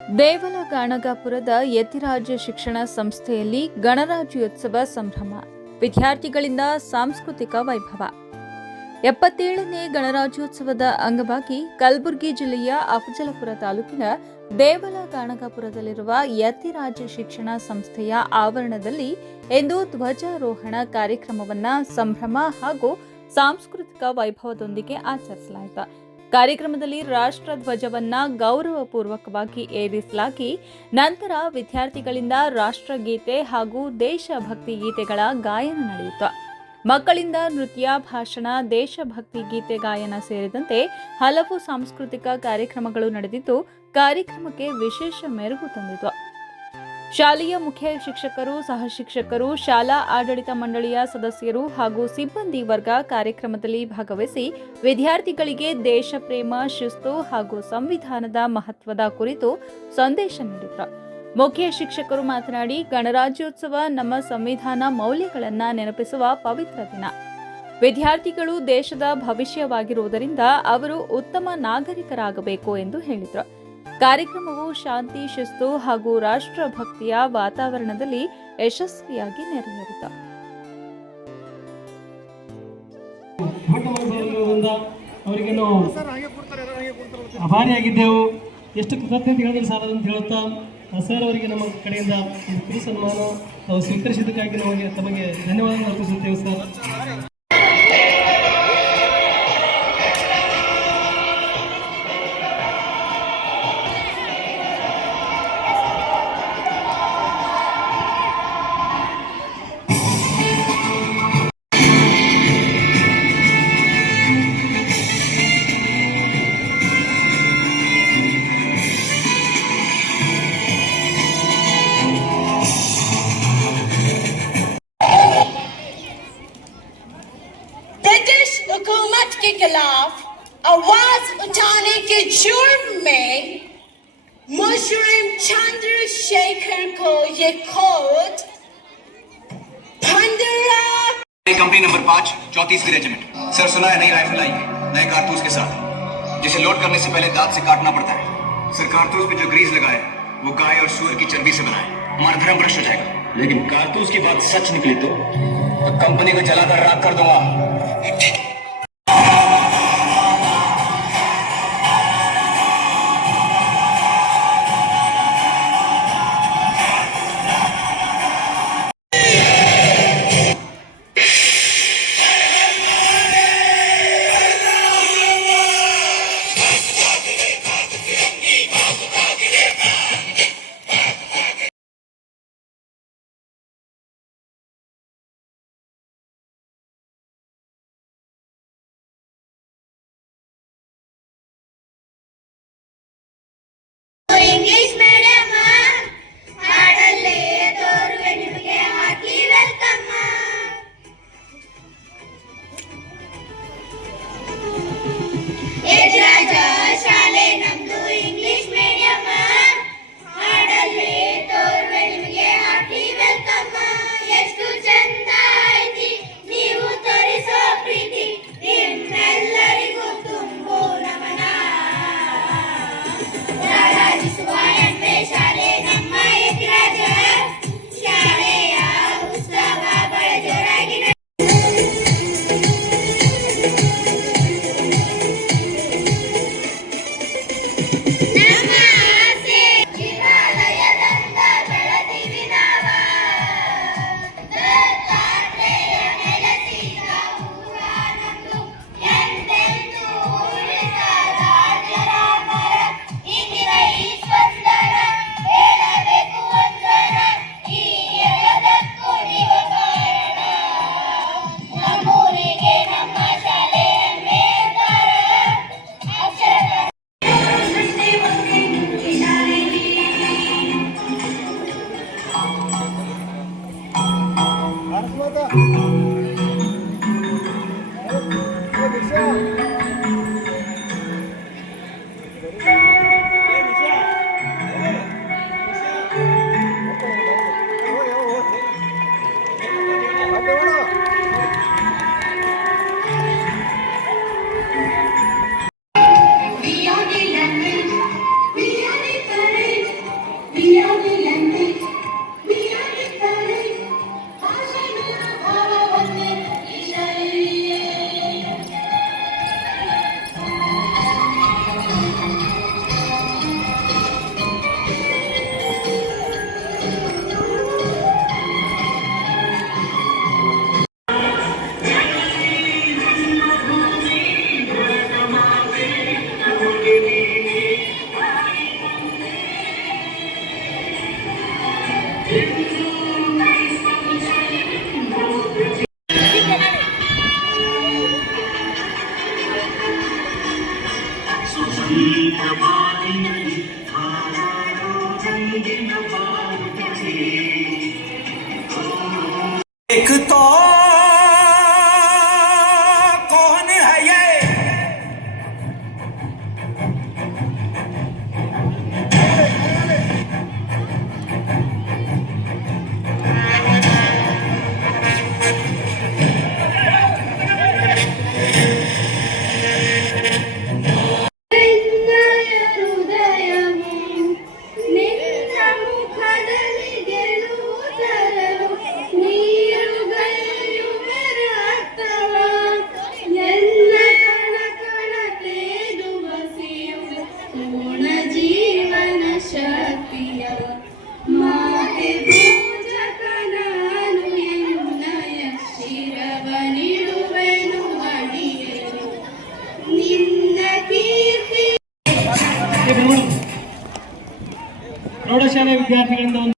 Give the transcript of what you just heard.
ದೇವಲ ಗಾಣಗಾಪುರದ ಯತಿರಾಜ್ಯ ಶಿಕ್ಷಣ ಸಂಸ್ಥೆಯಲ್ಲಿ ಗಣರಾಜ್ಯೋತ್ಸವ ಸಂಭ್ರಮ. ವಿದ್ಯಾರ್ಥಿಗಳಿಂದ ಸಾಂಸ್ಕೃತಿಕ ವೈಭವ. ಎಪ್ಪತ್ತೇಳನೇ ಗಣರಾಜ್ಯೋತ್ಸವದ ಅಂಗವಾಗಿ ಕಲಬುರಗಿ ಜಿಲ್ಲೆಯ ಅಫಜಲಪುರ ತಾಲೂಕಿನ ದೇವಲ ಗಾಣಗಾಪುರದಲ್ಲಿರುವ ಯತಿರಾಜ್ಯ ಶಿಕ್ಷಣ ಸಂಸ್ಥೆಯ ಆವರಣದಲ್ಲಿ ಇಂದು ಧ್ವಜಾರೋಹಣ ಕಾರ್ಯಕ್ರಮವನ್ನು ಸಂಭ್ರಮ ಹಾಗೂ ಸಾಂಸ್ಕೃತಿಕ ವೈಭವದೊಂದಿಗೆ ಆಚರಿಸಲಾಯಿತು. ಕಾರ್ಯಕ್ರಮದಲ್ಲಿ ರಾಷ್ಟ್ರ ಧ್ವಜವನ್ನ ಗೌರವಪೂರ್ವಕವಾಗಿ ಏರಿಸಲಾಗಿ ನಂತರ ವಿದ್ಯಾರ್ಥಿಗಳಿಂದ ರಾಷ್ಟ್ರಗೀತೆ ಹಾಗೂ ದೇಶಭಕ್ತಿ ಗೀತೆಗಳ ಗಾಯನ ನಡೆಯಿತು ಮಕ್ಕಳಿಂದ ನೃತ್ಯ, ಭಾಷಣ, ದೇಶಭಕ್ತಿ ಗೀತೆ ಗಾಯನ ಸೇರಿದಂತೆ ಹಲವು ಸಾಂಸ್ಕೃತಿಕ ಕಾರ್ಯಕ್ರಮಗಳು ನಡೆದಿದ್ದು, ಕಾರ್ಯಕ್ರಮಕ್ಕೆ ವಿಶೇಷ ಮೆರುಗು ತಂದಿತು ಶಾಲೆಯ ಮುಖ್ಯ ಶಿಕ್ಷಕರು, ಸಹ ಶಿಕ್ಷಕರು, ಶಾಲಾ ಆಡಳಿತ ಮಂಡಳಿಯ ಸದಸ್ಯರು ಹಾಗೂ ಸಿಬ್ಬಂದಿ ವರ್ಗ ಕಾರ್ಯಕ್ರಮದಲ್ಲಿ ಭಾಗವಹಿಸಿ ವಿದ್ಯಾರ್ಥಿಗಳಿಗೆ ದೇಶ ಪ್ರೇಮ, ಶಿಸ್ತು ಹಾಗೂ ಸಂವಿಧಾನದ ಮಹತ್ವದ ಕುರಿತು ಸಂದೇಶ ನೀಡಿದರು. ಮುಖ್ಯ ಶಿಕ್ಷಕರು ಮಾತನಾಡಿ, ಗಣರಾಜ್ಯೋತ್ಸವ ನಮ್ಮ ಸಂವಿಧಾನ ಮೌಲ್ಯಗಳನ್ನು ನೆನಪಿಸುವ ಪವಿತ್ರ ದಿನ. ವಿದ್ಯಾರ್ಥಿಗಳು ದೇಶದ ಭವಿಷ್ಯವಾಗಿರುವುದರಿಂದ ಅವರು ಉತ್ತಮ ನಾಗರಿಕರಾಗಬೇಕು ಎಂದು ಹೇಳಿದರು. ಕಾರ್ಯಕ್ರಮವು ಶಾಂತಿ, ಶಿಸ್ತು ಹಾಗೂ ರಾಷ್ಟ್ರಭಕ್ತಿಯ ವಾತಾವರಣದಲ್ಲಿ ಯಶಸ್ವಿಯಾಗಿ ನೆರವೇರಿತು. ಆಭಾರಿಯಾಗಿದ್ದೆವು. ಎಷ್ಟು ಕೃತಜ್ಞತೆ ಹೇಳಿದ್ರೆ ಸಾಲದು ಅಂತ ಹೇಳುತ್ತಾ ಸರ್ ಅವರಿಗೆ ನಮ್ಮ ಕಡೆಯಿಂದ ಸನ್ಮಾನ ತಾವು ಸ್ವೀಕರಿಸಿದ್ದಕ್ಕಾಗಿ ನಮಗೆ ತಮಗೆ ಧನ್ಯವಾದ ಅರ್ಪಿಸುತ್ತೇವೆ ಸರ್. चंद्रशेखर को ये पंद्रह कंपनी नंबर पाँच चौतीसवीं रेजिमेंट सर सुना है नई राइफल आई नए कारतूस के साथ। जिसे लोड करने से पहले दांत से काटना पड़ता है। सर कारतूस में जो ग्रीस लगा है वो गाय और सुअर की चर्बी से बना है हमारा धर्म भ्रष्ट हो जाएगा। लेकिन कारतूस की बात सच निकली तो, तो कंपनी को जलाकर राख कर दूँगा। 行くと ಕೀರ್ತಿ ಪ್ರೌಢಶಾಲೆ ವಿದ್ಯಾರ್ಥಿಗಳಿಂದ ಒಂದು